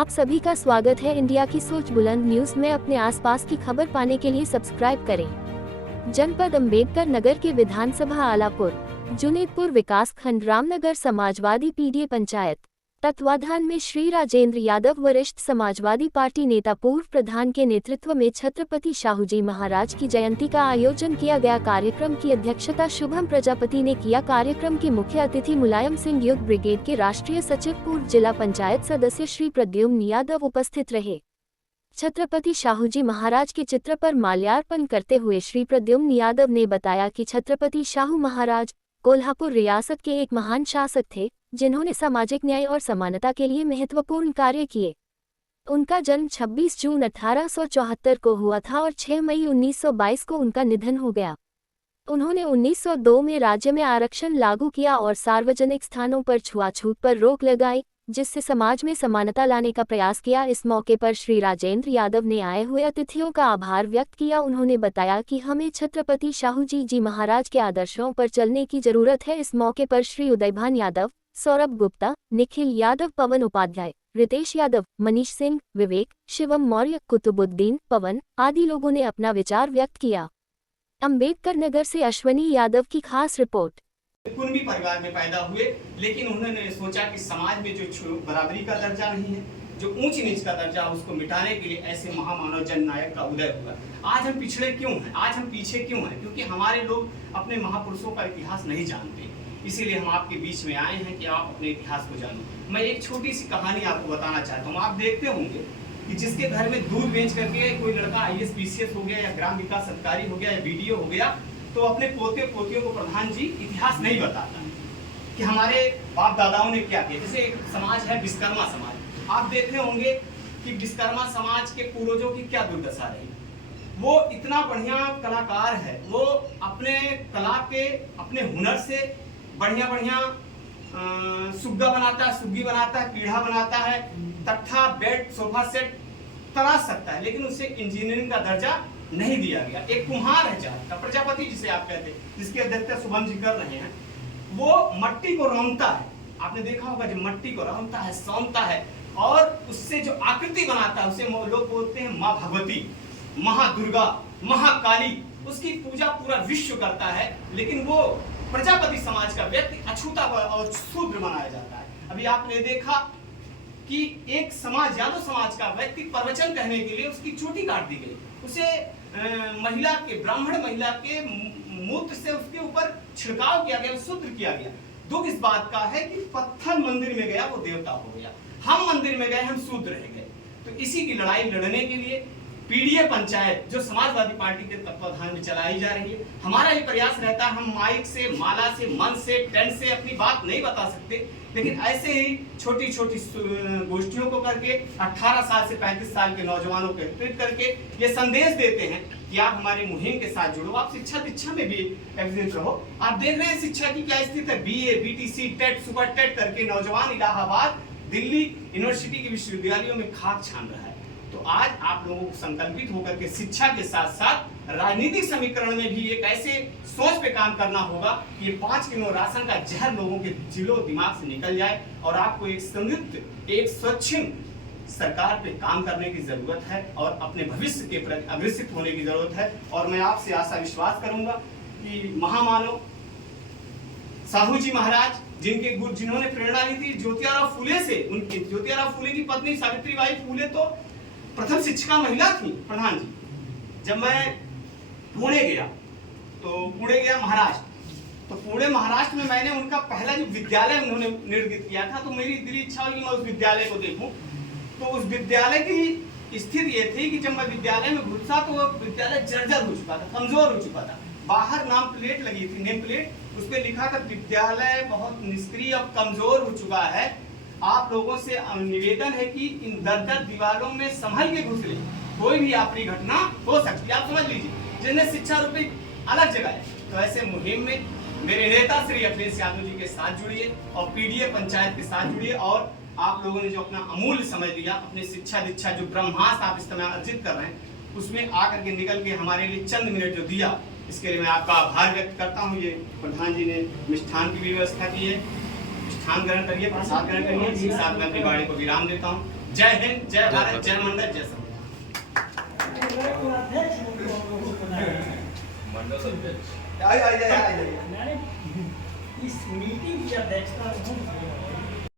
आप सभी का स्वागत है इंडिया की सोच बुलंद न्यूज में। अपने आसपास की खबर पाने के लिए सब्सक्राइब करें। जनपद अंबेडकर नगर के विधानसभा आलापुर जुनेदपुर विकास खंड रामनगर समाजवादी पीडीए पंचायत तत्वाधान में श्री राजेंद्र यादव वरिष्ठ समाजवादी पार्टी नेता पूर्व प्रधान के नेतृत्व में छत्रपति शाहूजी महाराज की जयंती का आयोजन किया गया। कार्यक्रम की अध्यक्षता शुभम प्रजापति ने किया। कार्यक्रम के मुख्य अतिथि मुलायम सिंह युद्ध ब्रिगेड के राष्ट्रीय सचिव पूर्व जिला पंचायत सदस्य श्री प्रद्युम्न यादव उपस्थित रहे। छत्रपति शाहूजी महाराज के चित्र पर माल्यार्पण करते हुए श्री प्रद्युम्न यादव ने बताया कि छत्रपति शाहू महाराज कोल्हापुर रियासत के एक महान शासक थे, जिन्होंने सामाजिक न्याय और समानता के लिए महत्वपूर्ण कार्य किए। उनका जन्म 26 जून 1874 को हुआ था और 6 मई 1922 को उनका निधन हो गया। उन्होंने 1902 में राज्य में आरक्षण लागू किया और सार्वजनिक स्थानों पर छुआछूत पर रोक लगाई, जिससे समाज में समानता लाने का प्रयास किया। इस मौके पर श्री राजेंद्र यादव ने आए हुए अतिथियों का आभार व्यक्त किया। उन्होंने बताया कि हमें छत्रपति शाहूजी जी महाराज के आदर्शों पर चलने की जरूरत है। इस मौके पर श्री उदयभान यादव, सौरभ गुप्ता, निखिल यादव, पवन उपाध्याय, रितेश यादव, मनीष सिंह, विवेक, शिवम मौर्य, कुतुबुद्दीन, पवन आदि लोगों ने अपना विचार व्यक्त किया। अंबेडकर नगर से अश्वनी यादव की खास रिपोर्ट। कुणबी परिवार में पैदा हुए, लेकिन उन्होंने सोचा कि समाज में जो बराबरी का दर्जा नहीं है, जो ऊंच नीच का दर्जा, उसको मिटाने के लिए ऐसे महामानव जननायक का उदय हुआ। आज हम पिछड़े क्यों हैं, आज हम पीछे क्यों हैं? क्योंकि हमारे लोग अपने महापुरुषों का इतिहास नहीं जानते। इसीलिए हम आपके बीच में आए हैं कि आप अपने इतिहास को जानो। मैं एक छोटी सी कहानी आपको बताना चाहता हूँ। आप देखते होंगे कि जिसके घर में दूध बेच करके कोई लड़का IAS PCS हो गया, या ग्राम विकास अधिकारी हो गया, या BDO हो गया, तो अपने पोते पोतियों को प्रधान जी इतिहास नहीं बताता कि हमारे बाप दादाओं ने क्या किया। जैसे एक समाज है विश्वकर्मा समाज, आप देखते होंगे कि विश्वकर्मा समाज के पूर्वजों की क्या दुर्दशा रही। वो इतना बढ़िया कलाकार है, वो अपने कला के, अपने हुनर से बढ़िया बढ़िया सुग्गा बनाता है, सुग्गी बनाता है, पीढ़ा बनाता है, तख्ता, बेड, सोफा सेट तराश सकता है, लेकिन उसे इंजीनियरिंग का दर्जा नहीं दिया गया। एक कुम्हार है जात का, प्रजापति जिसे आप कहते हैं, जिसकी अध्यक्षता शुभम जी कर रहे हैं, वो मट्टी को रौंदता है। आपने देखा होगा, जो मट्टी को रौंदता है, सौंदता है और उससे जो आकृति बनाता है, उसे लोग बोलते हैं माँ भगवती, महादुर्गा, महाकाली। उसकी पूजा पूरा विश्व करता है, लेकिन वो प्रजापति समाज का व्यक्ति अछूता और शूद्र बनाया जाता है। अभी आपने देखा कि एक समाज, यादव समाज का व्यक्ति प्रवचन कहने के लिए उसकी चोटी काट दी गई, उसे महिला के, ब्राह्मण महिला के मूत्र से उसके ऊपर छिड़काव किया गया, शूद्र किया गया। दुख इस बात का है कि पत्थर मंदिर में गया वो देवता हो गया, हम मंदिर में गए हम शूद्र रह गए। तो इसी की लड़ाई लड़ने के लिए पीडीए पंचायत, जो समाजवादी पार्टी के तत्वाधान में चलाई जा रही है, हमारा ये प्रयास रहता है। हम माइक से, माला से, मन से, टेंट से अपनी बात नहीं बता सकते, लेकिन ऐसे ही छोटी छोटी गोष्ठियों को करके 18 साल से 35 साल के नौजवानों को एकत्रित करके ये संदेश देते हैं कि आप हमारी मुहिम के साथ जुड़ो, आप शिक्षा दीक्षा में भी एकत्रित रहो। आप देख रहे हैं शिक्षा की क्या स्थिति है। BA, BTC, TET, super TET करके नौजवान इलाहाबाद, दिल्ली यूनिवर्सिटी के विश्वविद्यालयों में खाक छान रहा है। तो आज आप लोगों को संकल्पित होकर के शिक्षा के साथ साथ राजनीतिक समीकरण में भी एक ऐसे सोच पे काम करना होगा कि ये 5 किलो राशन का जहर लोगों के दिलो दिमाग से निकल जाए और आपको एक समृद्ध, एक स्वच्छिम सरकार पे काम करने की जरूरत है और अपने भविष्य के प्रति अग्रसित होने की जरूरत है। और मैं आपसे आशा विश्वास करूंगा कि महामानव शाहूजी महाराज, जिन्होंने प्रेरणा ली थी ज्योतिराव फूले से, उनकी ज्योतिराव फूले की पत्नी सावित्रीबाई फूले तो प्रथम शिक्षिका महिला थी प्रधान जी। जब मैं पुणे गया महाराष्ट्र, तो पुणे महाराष्ट्र में मैंने उनका पहला जो विद्यालय उन्होंने निर्मित किया था, तो मेरी दिली इच्छा हुई कि मैं उस विद्यालय को देखूं। तो उस विद्यालय की स्थिति ये थी कि जब मैं विद्यालय में घुसा तो वो विद्यालय जर्जर हो चुका था, कमजोर हो चुका था। बाहर नाम प्लेट लगी थी, नेम प्लेट, उस पर लिखा था विद्यालय बहुत निष्क्रिय और कमजोर हो चुका है, आप लोगों से निवेदन है कि इन दर दीवारों में संभल के घुस ले, कोई भी आपकी घटना हो सकती है। आप समझ लीजिए, जिन्हें शिक्षा रूपी अलग जगह है। तो ऐसे मुहिम में मेरे नेता श्री अखिलेश यादव जी के साथ जुड़िए और पीडीए पंचायत के साथ जुड़िए। और आप लोगों ने जो अपना अमूल्य समय दिया, अपने शिक्षा दीक्षा जो ब्रह्मास्त्र आप इस समय अर्जित कर रहे हैं, उसमें आकर के निकल के हमारे लिए चंद मिनट जो दिया, इसके लिए मैं आपका आभार व्यक्त करता हूँ। ये प्रधान जी ने मिष्ठान की भी व्यवस्था की है, मिष्ठान ग्रहण करिए, प्रसाद ग्रहण करिए। इसी के साथ मैं अपनी वाणी को विराम देता हूँ। जय हिंद, जय भारत, जय मंडल, जय संविधान। इस मीटिंग की अध्यक्षता